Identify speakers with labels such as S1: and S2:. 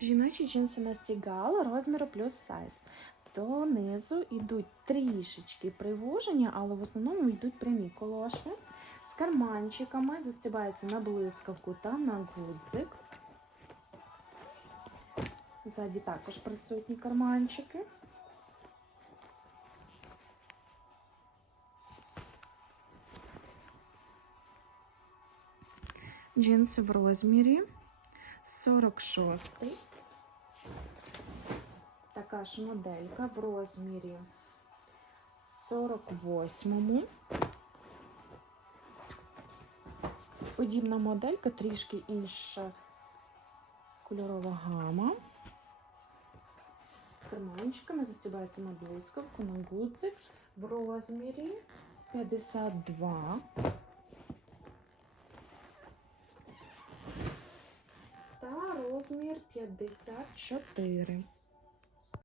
S1: Жіночі джинси настігала розміру плюс сайз. Донизу йдуть трішечки привуження, але в основному йдуть прямі колошви з карманчиками, застібається на блискавку та на гудзик. Ззаді також присутні карманчики. Джинси в розмірі 46. Така ж моделька в розмірі 48. Подібна моделька, трішки інша кольорова гама. З карманчиками застібається на блискавку, на гудзик в розмірі 52. Та розмір 54.